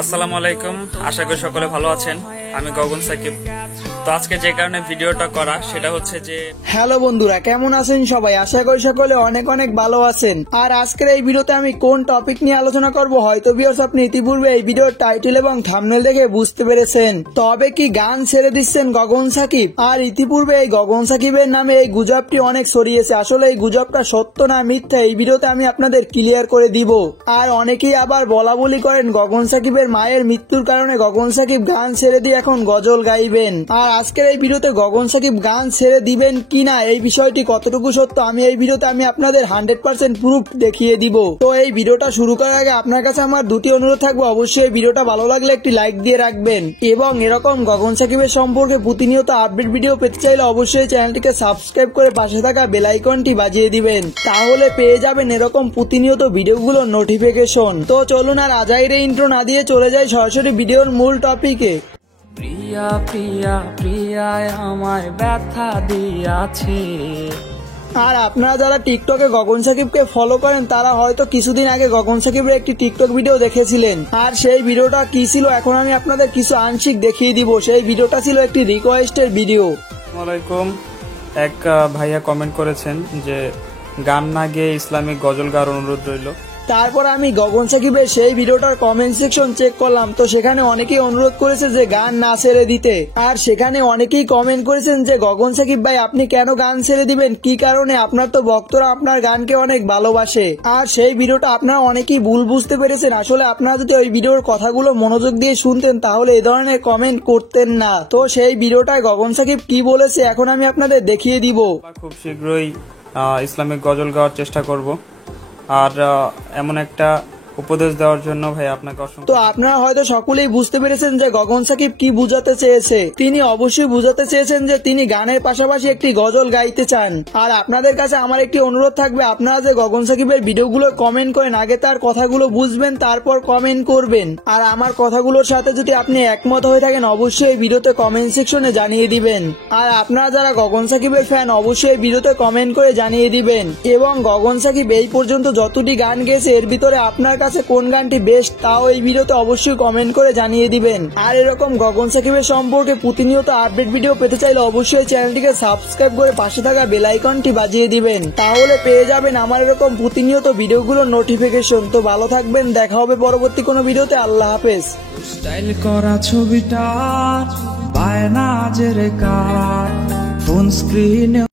আসসালামু আলাইকুম, আশা করি সকলে ভালো আছেন। আমি গগন সাকিব। তো আজকে যে কারণে ভিডিওটা করা সেটা হচ্ছে যে হ্যালো বন্ধুরা, কেমন আছেন সবাই? আশা করি সকলে অনেক অনেক ভালো আছেন। আর আজকের এই ভিডিওতে আমি কোন টপিক নিয়ে আলোচনা করব হয়তো ভিউয়ার্স আপনি ইতিপূর্বে এই ভিডিওর টাইটেল এবং থাম্বনেল দেখে বুঝতে পেরেছেন। তবে কি গান ছেড়ে দিচ্ছেন গগন সাকিব? আর ইতিপূর্বে এই গগন সাকিবের নামে এই গুজবটি অনেক ছড়িয়েছে। আসলে এই গুজবটা সত্য না মিথ্যা এই ভিডিওতে আমি আপনাদের ক্লিয়ার করে দিব। আর অনেকেই আবার বলা বলি করেন গগন সাকিবের মায়ের মৃত্যুর কারণে গগন সাকিব গান ছেড়ে দিয়ে এখন গজল গাইবেন। আর আজকের এই ভিডিওতে গগন সাকিব গান ছেড়ে দিবেন কিনা এই বিষয়টি কতটুকু সত্য আমি এই ভিডিওতে আপনাদের 100% প্রুফ দেখিয়ে দিব। তো এই ভিডিওটা শুরু করার আগে আপনার কাছে আমার দুটি অনুরোধ থাকবে, অবশ্যই এই ভিডিওটা ভালো লাগলে একটি লাইক দিয়ে রাখবেন এবং এরকম গগন সাকিবের সম্পর্কে প্রতিনিয়ত আপডেট ভিডিও পেতে চাইলে অবশ্যই চ্যানেলটিকে সাবস্ক্রাইব করে পাশে থাকা বেল আইকনটি বাজিয়ে দিবেন, তাহলে পেয়ে যাবেন এরকম প্রতিনিয়ত ভিডিওগুলোর নোটিফিকেশন। তো চলুন আর আজাইরে ইন্ট্রো না দিয়ে চলে যাই সরাসরি ভিডিওর মূল টপিকে। প্রিয়া প্রিয়া প্রিয়ায় আমায় ব্যথা দিয়াছে। আর আপনারা যারা টিকটকে গগন সাকিবকে ফলো করেন তারা হয়তো কিছুদিন আগে গগন সাকিবের একটি টিকটক ভিডিও দেখেছিলেন। আর সেই ভিডিওটা কি ছিল এখন আমি আপনাদের কিছু আংশিক দেখিয়ে দিব। সেই ভিডিওটা ছিল একটি রিকোয়েস্টের ভিডিও। আসসালামু আলাইকুম। এক ভাইয়া কমেন্ট করেছেন যে গান না গেয়ে ইসলামিক গজল গাওয়ার অনুরোধ রইল। তারপর আমি গগন সাকিবের সেই ভিডিওটার কমেন্ট সেকশন চেক করলাম, তো সেখানে অনেকেই অনুরোধ করেছে যে গান না ছেড়ে দিতে। আর সেখানে অনেকেই কমেন্ট করেছেন যে গগন সাকিব ভাই আপনি কেন গান ছেড়ে দিবেন, কি কারণে? আপনার তো ভক্তরা আপনার গানকে অনেক ভালোবাসে। আর সেই ভিডিওটা আপনারা অনেকেই ভুল বুঝতে পেরেছেন। আসলে আপনারা যদি ওই ভিডিওর কথাগুলো মনোযোগ দিয়ে শুনতেন তাহলে এই ধরনের কমেন্ট করতেন না। তো সেই ভিডিওটায় গগন সাকিব কি বলেছে এখন আমি আপনাদের দেখিয়ে দিব। খুব শীঘ্রই ইসলামিক গজল গাওয়ার চেষ্টা করব। আর এমন একটা উপদেশ দেওয়ার জন্য ভাই আপনাকে অসংখ্য। তো আপনারা হয়তো সকলেই বুঝতে পেরেছেন যে গগন সাকিব কি বুঝাতে চেয়েছে। তিনি অবশ্যই বুঝাতে চেয়েছেন যে তিনি গানের পাশাপাশি একটি গজল গাইতে চান। আর আপনাদের কাছে আমার একটি অনুরোধ থাকবে, আপনারা যে গগন সাকিবের ভিডিওগুলো কমেন্ট করেন আগে তার কথাগুলো বুঝবেন তারপর কমেন্ট করবেন। আর আমার কথাগুলোর সাথে যদি আপনি একমত হয়ে থাকেন অবশ্যই এই ভিডিওতে কমেন্ট সেকশনে জানিয়ে দিবেন। আর আপনারা যারা গগন সাকিবের ফ্যান অবশ্যই এই ভিডিওতে কমেন্ট করে জানিয়ে দিবেন। এবং গগন সাকিব এই পর্যন্ত যতটি গান গেয়েছে এর ভিতরে আপনার কাছে কোন গানটি বেস্ট তাও এই ভিডিওতে অবশ্যই কমেন্ট করে জানিয়ে দিবেন। আর এরকম গগন সাকিবের সম্পর্কে প্রতিনিয়ত আপডেট ভিডিও পেতে চাইলে অবশ্যই চ্যানেলটিকে সাবস্ক্রাইব করে পাশে থাকা বেল আইকনটি বাজিয়ে দিবেন, তাহলে পেয়ে যাবেন আমার এরকম প্রতিনিয়ত ভিডিওগুলোর নোটিফিকেশন। তো ভালো থাকবেন, দেখা হবে পরবর্তী কোনো ভিডিওতে। আল্লাহ হাফেজ। স্টাইল করা ছবিটা বায়না জেরে কার ফোন স্ক্রিনে